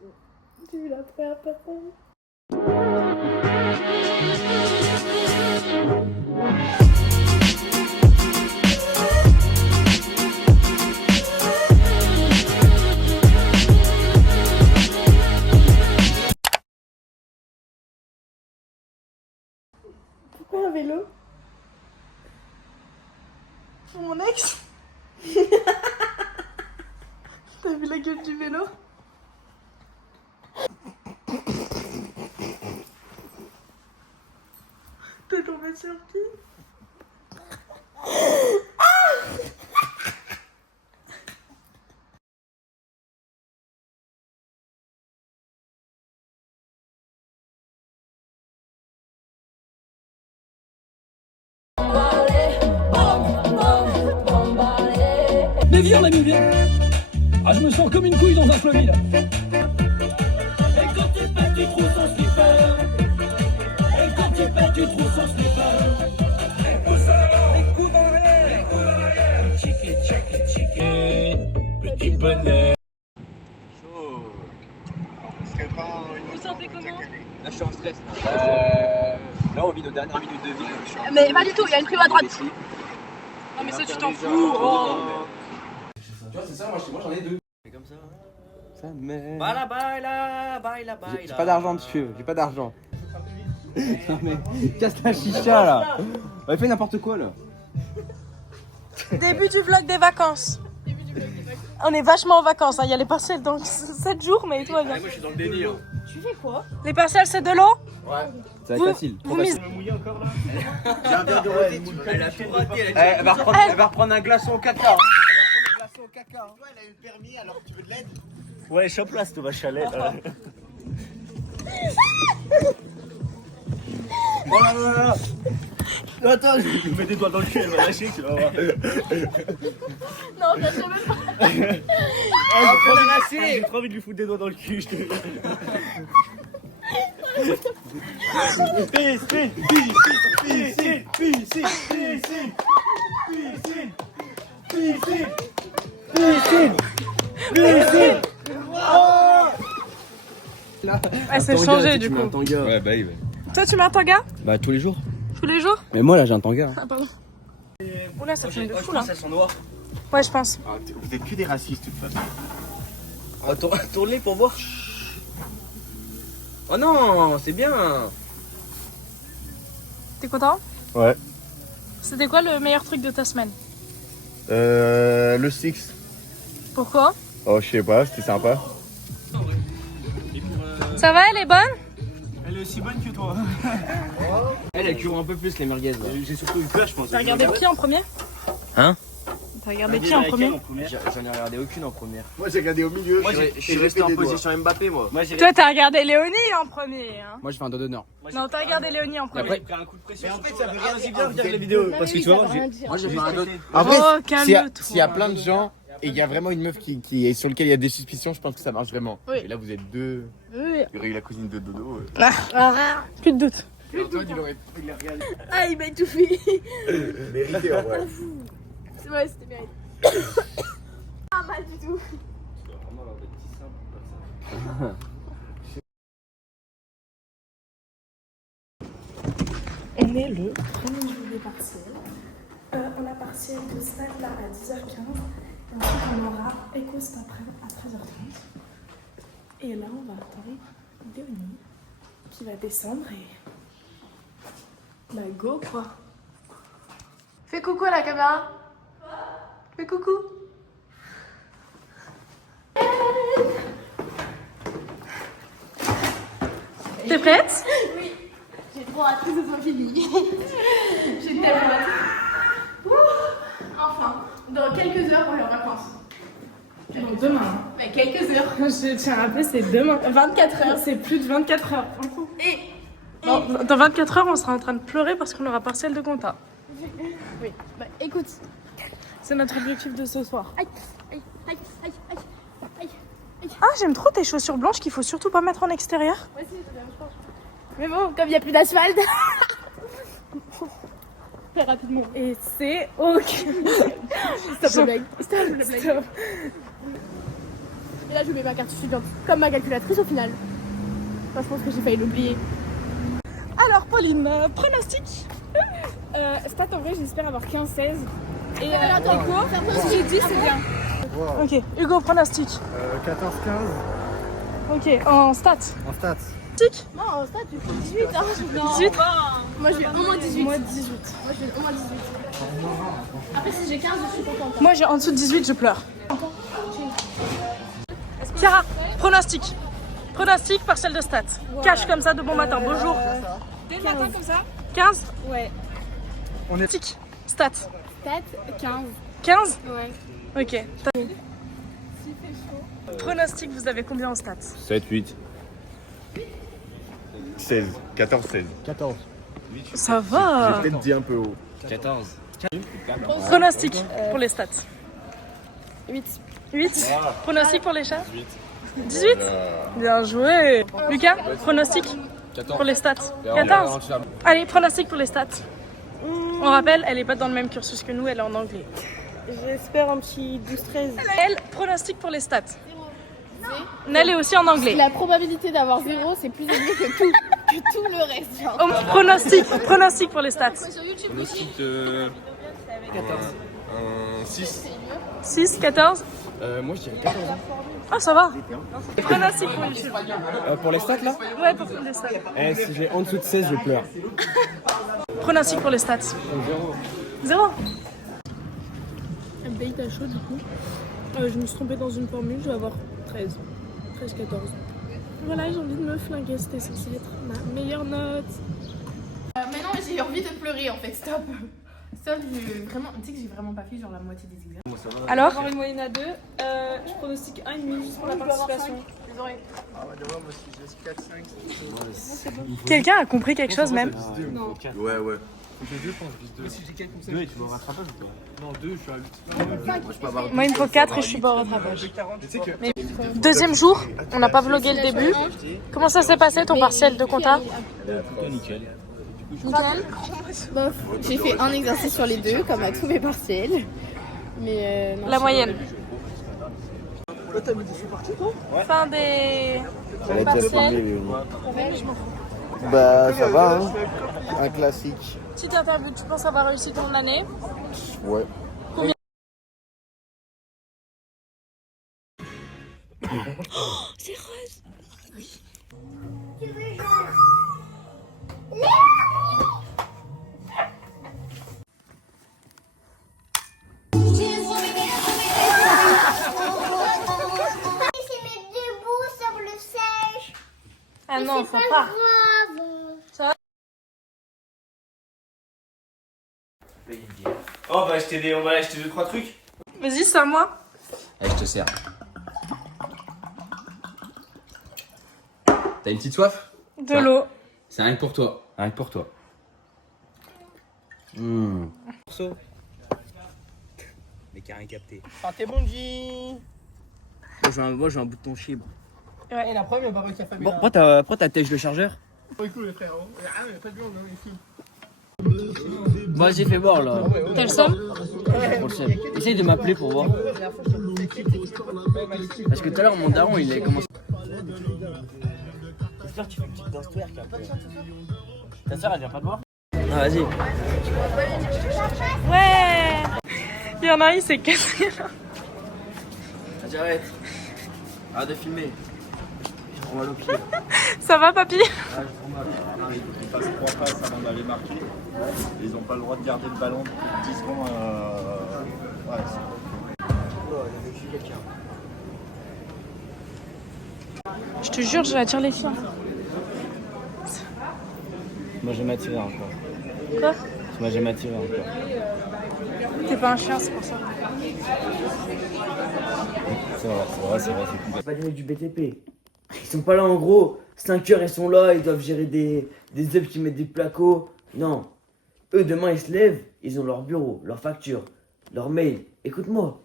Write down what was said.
J'ai vu la première personne. Pourquoi un vélo? Pour mon ex. T'as vu la gueule du vélo? T'es tombé sur qui? Mais viens l'ami, viens. Ah, je me sens comme une couille dans un fleuve là. Et quand tu pètes, tu trouves son slipper. Et quand tu pètes, tu trouves son slipper. Les coups dans l'air. Chicky, chicky, chicky. Petit bonheur. Chaud. Vous sentez comment? Là, je suis en stress. Là, on vit nos dernières minutes de vie. Mais pas du tout, il y a une prime à droite. Non mais ça tu t'en fous. Tu vois, c'est ça, moi j'en ai deux. C'est comme ça. Ça mais. J'ai pas d'argent dessus, j'ai pas d'argent. Non mais, casse la chicha là. Ouais, fais n'importe quoi là. Début du vlog des vacances. On est vachement en vacances, hein. Il y a les partiels dans 7 jours, mais toi bien. Moi je suis dans le délire. Tu fais quoi? Les partiels c'est de l'eau? Ouais. Ça va être facile. Vous misez. J'ai un verre de rose. Elle a tout raté. Elle va reprendre un glaçon au caca. Toi, elle a eu le permis alors que tu veux de l'aide? Ouais, chope là, cette vache à lait. Oh là là là. Non, attends, je me mets des doigts dans le cul, elle va lâcher, tu vas voir. Non, ça se même pas. J'ai trop envie de lui foutre des doigts dans le cul, je te jure. Elle s'est changée du coup. Ouais, bah oui. Toi tu mets un tanga? Bah tous les jours. Tous les jours? Mais moi là j'ai un tanga. Ah pardon. Oula ça fume de fou là. Elles sont noires. Ouais je pense. Vous êtes que des racistes de toute façon. Tourne-les pour voir. Oh non, c'est bien. T'es content? Ouais. C'était quoi le meilleur truc de ta semaine? Le Six. Pourquoi? Oh, je sais pas, c'était sympa. Ça va, elle est bonne? Elle est aussi bonne que toi. Elle cure un peu plus les merguez là. J'ai surtout eu peur, je pense. T'as regardé qui en premier? Hein? T'as regardé qui en premier? J'en ai regardé aucune en première. Moi j'ai regardé au milieu. Moi, je suis resté en position Mbappé, moi. Toi t'as regardé Léonie en premier hein? Moi je fais un dos d'honneur. Non t'as regardé Léonie en premier. Après, pris un coup de pression. Mais en fait, ça veut rien dire bien regarder les vidéos. Parce que tu vas voir, moi j'ai fait un dos. Après, Oh calme-toi. s'il y a plein de gens et il y a vraiment une meuf qui est sur lequel il y a des suspicions, je pense que ça marche vraiment. Oui. Et là vous êtes deux. Oui. Il y aurait eu la cousine de Dodo. Plus de doute. Antoine, il aurait regardé. Ah il m'a étouffé. Mérité en vrai. C'est vrai c'était mérité. Pas mal du tout. On est le 1er juillet partiel. On a partiel de stage là à 10h15. Et ensuite on aura éco cet après-midi à 13h30. Et là on va attendre Léonie qui va descendre et... Bah go quoi. Fais coucou à la caméra. Fais coucou. T'es prête? Oui, j'ai trop hâte que ce soit fini. J'ai tellement hâte. Enfin, dans quelques heures, on est en vacances. Donc demain. Mais quelques heures. Je tiens à rappeler, c'est demain. 24 heures. C'est plus de 24 heures pour le coup. Et Dans 24 heures, on sera en train de pleurer parce qu'on aura partiel de compta. oui, bah écoute. C'est notre objectif de ce soir. Aïe, aïe, aïe, aïe, aïe, aïe. Ah, j'aime trop tes chaussures blanches qu'il faut surtout pas mettre en extérieur. Moi aussi, je pense. Mais bon, comme il n'y a plus d'asphalte. Très rapidement. Et c'est ok. Stop le blague. Stop le blague. Stop. Et là, je mets ma carte étudiante comme ma calculatrice au final. Enfin, je pense que j'ai failli l'oublier. Alors, Pauline, pronostic. Stat, en vrai, j'espère avoir 15-16. Et Hugo, si j'ai 10, c'est bien. Ok, Hugo, pronostic. 14-15 Ok, en stats. en stats. Non, au stade, tu fais 18. Hein. 18. Moi, je vais au moins 18. Moi, 18. Moi, je vais au moins 18. Après, si j'ai 15, je suis contente. Moi, j'ai en dessous de 18, je pleure. Chiara, pronostic. Pronostic, partiel de stats. Cache comme ça de bon matin. Bonjour. Dès le matin comme ça 15. Ouais. On est Tic. Stats. Stat, 15. 15. Ouais. Ok. Pronostic, vous avez combien en stats? 7, 8. 16. 14, 16. 14. Ça va. J'ai peut-être dit un peu haut. 14. Pronostic pour les stats. 8. 8. Pronostic pour les chats. 18. Bien joué. Lucas, pronostic pour les stats. 14. Allez, pronostic pour les stats. On rappelle, elle est pas dans le même cursus que nous, elle est en anglais. J'espère un petit 12-13. Elle, pronostic pour les stats. Nell est aussi en anglais. La probabilité d'avoir 0, c'est plus élevé que tout le reste. Genre. Oh, pronostic pour les stats. Pronostic 6. 6, 14. Moi je dirais 14. Ah, ça va. Pronostic pour YouTube. Pour les stats là Ouais, pour les stats. Si j'ai en dessous de 16, je pleure. Pronostic pour les stats. 0. Update à chaud du coup. Je me suis trompée dans une formule, je vais avoir 13. 13-14. Voilà, j'ai envie de me flinguer, c'était censé être ma meilleure note. Maintenant, j'ai envie de pleurer en fait. Stop. Stop, vraiment, tu sais que j'ai vraiment pas fait genre la moitié des examens. Alors Avoir une moyenne à 2, je pronostique 1,5 juste pour la participation. Quelqu'un a compris quelque chose même? Ouais, ouais. Moi, il me faut 4 et je suis pas au rattrapage. Mais deuxième jour, on n'a pas vlogué le début. Comment ça s'est passé ton partiel de compta? Nickel. Bof, j'ai fait un exercice sur les deux, comme à tous mes partiels. Mais non, La moyenne. Fin des partiels. Bah ça va, hein. Un classique. Petite interview, tu penses avoir réussi ton année? Ouais. Combien? C'est rose. Ah non, ça part. Ça va? Oh, on va acheter 2-3 trucs. Vas-y, c'est à moi. Allez, je te sers. T'as une petite soif? De l'eau. C'est rien que pour toi. Rien que pour toi. Morceau. Mais qui a rien capté. Ah, t'es bon, G. Moi, j'ai un bout de ton chibre. Et la première, on va avec la famille. Bon, pourquoi t'as tèche le chargeur? Écoute, les frères. Ah, mais pas de viande, ici. Vas-y, fais voir là. T'as le seum? Essaye de m'appeler pour voir. Parce que tout à l'heure, mon daron, il a commencé. J'espère que tu fais une petite danse twerk après. Ta soeur, elle vient pas te voir? Ah, vas-y. Ouais. Il y en a un, il s'est cassé. Vas-y, arrête. Arrête de filmer. On va le pied. Ça va, papy? Ils passent 3 passes avant d'aller marquer. Ils n'ont pas le droit de garder le ballon plus de 10 secondes. Ouais, Je te jure, j'attire les filles. Moi, j'ai attiré encore. Quoi? Moi, j'ai attiré encore. T'es pas un chien, c'est pour ça. C'est vrai, c'est cool. Pas des mecs du BTP. Ils sont pas là en gros. 5 heures, ils sont là, ils doivent gérer des œufs qui mettent des placos. Non. Eux, demain, ils se lèvent, ils ont leur bureau, leur facture, leur mail. Écoute-moi.